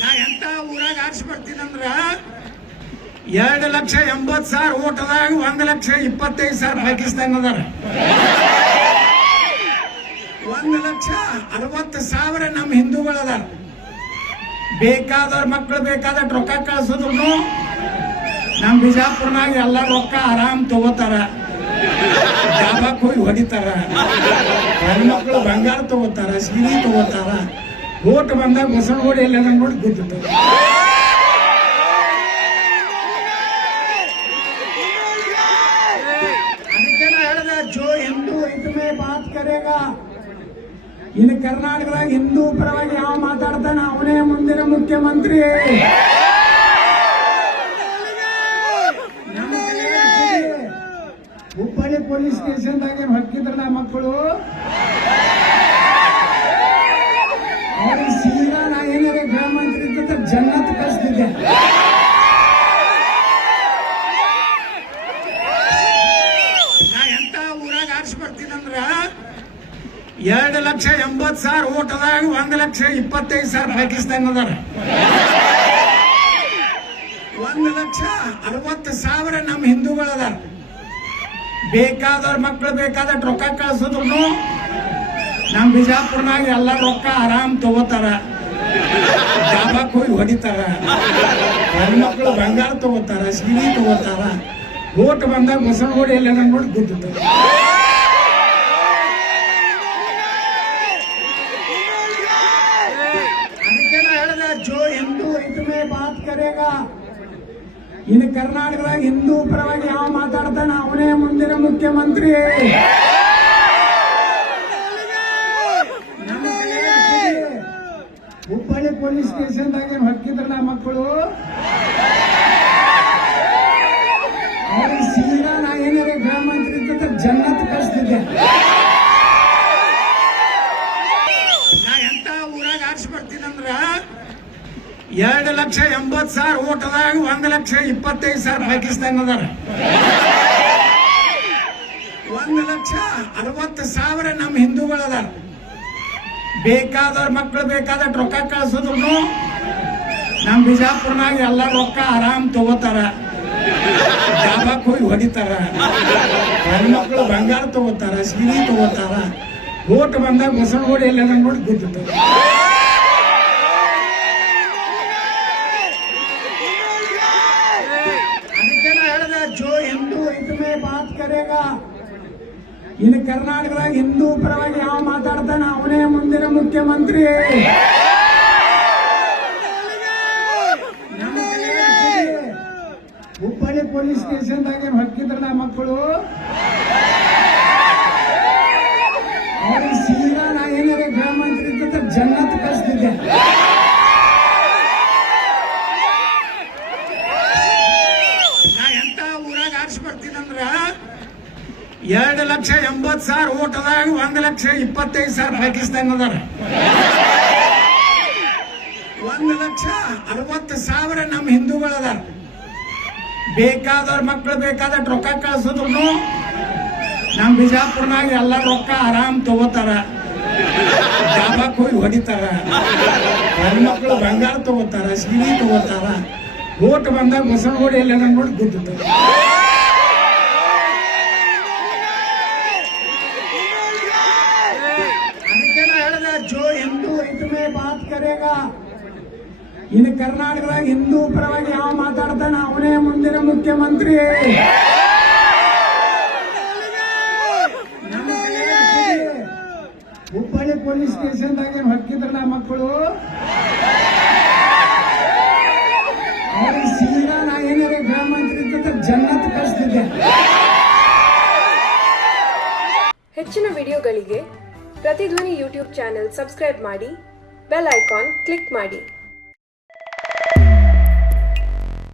ನಾ ಎಂತ ಊರಾಗ ಆರಿಸಿ ಬರ್ತೀನಂದ್ರ 2,80,000 ಓಟದಾಗ 1,25,000 ಪಾಕಿಸ್ತಾನ ಅದಾರ. 1,60,000 ನಮ್ಮ ಹಿಂದೂಗಳು ಅದಾರ. ಬೇಕಾದವ್ರ ಮಕ್ಕಳು ಬೇಕಾದಷ್ಟು ರೊಕ್ಕ ಕಳ್ಸಿದ್ರು ನಮ್ಮ ಬಿಜಾಪುರ್ನಾಗ ಎಲ್ಲ ರೊಕ್ಕ ಆರಾಮ್ ತಗೋತಾರ. ಜಾಬಕ್ಕೆ ಹೋಗಿ ಹೊಡಿತಾರ. ಹೆಣ್ಮಕ್ಳು ಬಂಗಾರ ತಗೋತಾರ, ಸೀರೆ ತಗೋತಾರ. ಓಟ್ ಬಂದಾಗ ಬಸವನಗುಡಿ ಎಲ್ಲ ನೋಡಿ ಗೊತ್ತಿತ್ತು. ಅದಕ್ಕೆ ನಾ ಹೇಳಿದೆ, ಜೋ ಹಿಂದೂ ಇದನ್ನೇ ಬಾತ್ ಕರೆಗ. ಇನ್ನು ಕರ್ನಾಟಕದಾಗ ಹಿಂದೂ ಪರವಾಗಿ ಯಾವ ಮಾತಾಡ್ತಾನ ಅವನೇ ಮುಂದಿನ ಮುಖ್ಯಮಂತ್ರಿ. ಹುಬ್ಬಳ್ಳಿ ಪೊಲೀಸ್ ಸ್ಟೇಷನ್ದಾಗ ಹೊಕ್ಕಿದ್ರಲ್ಲ ಮಕ್ಕಳು, ಅವ್ರಿಗೆ ಸೀದಾ ನಾ ಏನಾರ ಗೃಹ ಮಂತ್ರಿ ಇದ್ದ ಜನ್ನತ್ ಕಳಿಸ್ತಿದ್ದೆ. ನಾ ಎಂತ ಊರಾಗ ಆರಿಸಿ ಬರ್ತೀನಂದ್ರ 2,80,000 ಓಟದಾಗ 1,25,000 ಪಾಕಿಸ್ತಾನ ಅದಾರ. 1,60,000 ನಮ್ಮ ಹಿಂದೂಗಳು ಅದಾರ. ಬೇಕಾದವ್ರ ಮಕ್ಕಳು ಬೇಕಾದಷ್ಟು ರೊಕ್ಕ ಕಳ್ಸಿದ್ರು ನಮ್ಮ ಬಿಜಾಪುರ್ನಾಗ ಎಲ್ಲ ರೊಕ್ಕ ಆರಾಮ್ ತಗೋತಾರ. ಜಾಬಕ್ಕೆ ಹೋಗಿ ಹೊಡಿತಾರ. ಹೆಣ್ಮಕ್ಳು ಬಂಗಾರ ತಗೋತಾರ, ಸೀರೆ ತಗೋತಾರ. ಓಟ್ ಬಂದಾಗ ಬಸವನಗುಡಿ ಎಲ್ಲ ನೋಡಿ ಗೊತ್ತಿತ್ತು. ಅದಕ್ಕೆ ನಾ ಹೇಳಿದೆ, ಜೋ ಹಿಂದೂ ಇದನ್ನೇ ಬಾತ್ ಕರೆಗ. ಇನ್ನು ಕರ್ನಾಟಕದಾಗ ಹಿಂದೂ ಪರವಾಗಿ ಯಾವ ಮಾತಾಡ್ತಾನ ಅವನೇ ಮುಂದಿನ ಮುಖ್ಯಮಂತ್ರಿ. ಹುಬ್ಬಳ್ಳಿ ಪೊಲೀಸ್ ಸ್ಟೇಷನ್ದಾಗ ಹೊಕ್ಕಿದ್ರಲ್ಲ ಮಕ್ಕಳು, ಅವ್ರಿಗೆ ಸೀದಾ ನಾ ಏನಾರ ಗೃಹ ಮಂತ್ರಿ ಇದ್ದ ಜನ್ನತ್ ಕಳಿಸ್ತಿದ್ದೆ. ನಾ ಎಂತ ಊರಾಗ ಆರಿಸಿ ಬರ್ತೀನಂದ್ರ 2,80,000 ಓಟದಾಗ 1,25,000 ಪಾಕಿಸ್ತಾನ ಅದಾರ. 1,60,000 ನಮ್ಮ ಹಿಂದೂಗಳು ಅದಾರ. ಬೇಕಾದವ್ರ ಮಕ್ಕಳು ಬೇಕಾದಷ್ಟು ರೊಕ್ಕ ಕಳ್ಸಿದ್ರು ನಮ್ಮ ಬಿಜಾಪುರ್ನಾಗ ಎಲ್ಲ ರೊಕ್ಕ ಆರಾಮ್ ತಗೋತಾರ. ಜಾಬಕ್ಕೆ ಹೋಗಿ ಹೊಡಿತಾರ. ಹೆಣ್ಮಕ್ಳು ಬಂಗಾರ ತಗೋತಾರ, ಸೀರೆ ತಗೋತಾರ. ಓಟ್ ಬಂದಾಗ ಬಸವನಗುಡಿ ಎಲ್ಲ ನೋಡಿ ಗೊತ್ತಿತ್ತು. ಜೋ ಹಿಂದೂ ಇದನ್ನೇ ಬಾತ್ ಕರೆಗ. ಇನ್ನು ಕರ್ನಾಟಕದಾಗ ಹಿಂದೂ ಪರವಾಗಿ ಯಾವ ಮಾತಾಡ್ತಾನ ಅವನೇ ಮುಂದಿನ ಮುಖ್ಯಮಂತ್ರಿ. ಹುಬ್ಬಳ್ಳಿ ಪೊಲೀಸ್ ಸ್ಟೇಷನ್ದಾಗ ಹೊಕ್ಕಿದ್ರಲ್ಲ ಮಕ್ಕಳು, ಅವ್ರಿಗೆ ಸೀದಾ ನಾ ಏನಾರ ಗೃಹ ಮಂತ್ರಿ ಇದ್ದ ಜನ್ನತ್ ಕಳಿಸ್ತಿದ್ದೆ. ಬರ್ತೀನಂದ್ರ 2,80,000 ಓಟದಾಗ 1,25,000 ಪಾಕಿಸ್ತಾನ ಅದಾರ. 1,60,000 ನಮ್ಮ ಹಿಂದೂಗಳು ಅದಾರ. ಬೇಕಾದವ್ರ ಮಕ್ಕಳು ಬೇಕಾದಷ್ಟು ರೊಕ್ಕ ಕಳ್ಸಿದ್ರು ನಮ್ಮ ಬಿಜಾಪುರ್ನಾಗ ಎಲ್ಲ ರೊಕ್ಕ ಆರಾಮ್ ತಗೋತಾರ. ಜಾಬಕ್ಕೆ ಹೋಗಿ ಹೊಡಿತಾರ. ಹೆಣ್ಮಕ್ಳು ಬಂಗಾರ ತಗೋತಾರ, ಸೀರೆ ತಗೋತಾರ. ಓಟ್ ಬಂದಾಗ ಬಸವನಗುಡಿ ಎಲ್ಲ ನೋಡಿ ಗೊತ್ತಿತ್ತು. ಅದಕ್ಕೆ ನಾ ಹೇಳಿದೆ, ಜೋ ಹಿಂದೂ ಇದನ್ನೇ ಬಾತ್ ಕರೆಗ. ಇನ್ನು ಕರ್ನಾಟಕದಾಗ ಹಿಂದೂ ಪರವಾಗಿ ಯಾವ ಮಾತಾಡ್ತಾನ ಅವನೇ ಮುಂದಿನ ಮುಖ್ಯಮಂತ್ರಿ. ಹುಬ್ಬಳ್ಳಿ ಪೊಲೀಸ್ ಸ್ಟೇಷನ್ದಾಗ ಹೊಕ್ಕಿದ್ರಲ್ಲ ಮಕ್ಕಳು, ಅವ್ರಿಗೆ ಸೀದಾ ನಾ ಏನಾರ ಗೃಹ ಮಂತ್ರಿ ಇದ್ದ ಜನ್ನತ್ ಕಳಿಸ್ತಿದ್ದೆ. ಹೆಚ್ಚಿನ ವಿಡಿಯೋಗಳಿಗೆ ಪ್ರತಿಧ್ವನಿ ಯೂಟ್ಯೂಬ್ ಚಾನೆಲ್ ಸಬ್ಸ್ಕ್ರೈಬ್ ಮಾಡಿ, ಬೆಲ್ ಐಕಾನ್ ಕ್ಲಿಕ್ ಮಾಡಿ.